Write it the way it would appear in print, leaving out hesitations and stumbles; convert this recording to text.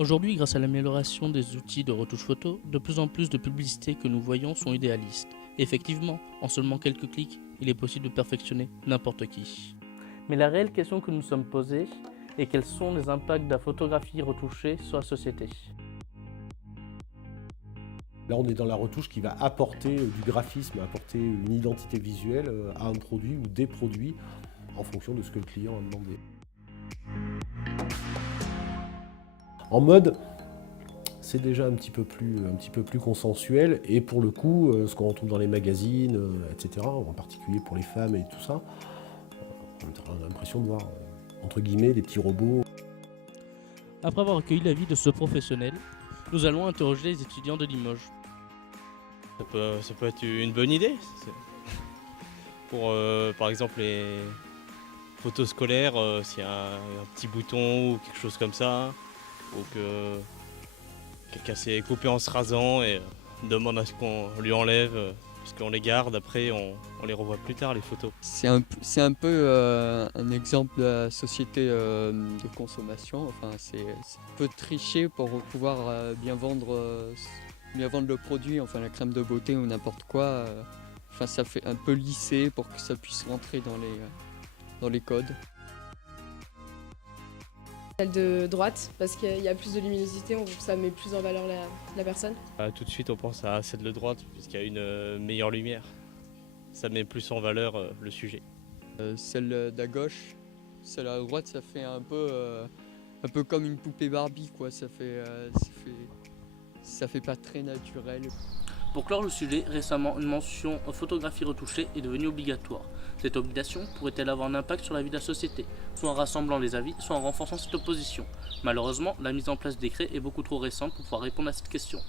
Aujourd'hui, grâce à l'amélioration des outils de retouche photo, de plus en plus de publicités que nous voyons sont idéalistes. Effectivement, en seulement quelques clics, il est possible de perfectionner n'importe qui. Mais la réelle question que nous sommes posée est quels sont les impacts de la photographie retouchée sur la société? Là, on est dans la retouche qui va apporter du graphisme, apporter une identité visuelle à un produit ou des produits en fonction de ce que le client a demandé. En mode, c'est déjà un petit peu plus consensuel et pour le coup, ce qu'on retrouve dans les magazines, etc., en particulier pour les femmes et tout ça, on a l'impression de voir, entre guillemets, des petits robots. Après avoir recueilli l'avis de ce professionnel, nous allons interroger les étudiants de Limoges. Ça peut être une bonne idée. Pour par exemple les photos scolaires, s'il y a un petit bouton ou quelque chose comme ça, ou que quelqu'un s'est coupé en se rasant et demande à ce qu'on lui enlève, parce qu'on les garde, après on les revoit plus tard les photos. C'est un peu un exemple de la société de consommation. Enfin, c'est un peu tricher pour pouvoir bien vendre le produit, enfin la crème de beauté ou n'importe quoi. Enfin, ça fait un peu lissé pour que ça puisse rentrer dans les codes. Celle de droite, parce qu'il y a plus de luminosité, on trouve que ça met plus en valeur la personne. Tout de suite on pense à celle de droite, puisqu'il y a une meilleure lumière. Ça met plus en valeur le sujet. Celle de gauche, celle à droite, ça fait un peu comme une poupée Barbie, quoi. Ça fait pas très naturel. Pour clore le sujet, récemment, une mention photographie retouchée est devenue obligatoire. Cette obligation pourrait-elle avoir un impact sur la vie de la société, soit en rassemblant les avis, soit en renforçant cette opposition? Malheureusement, la mise en place du décret est beaucoup trop récente pour pouvoir répondre à cette question.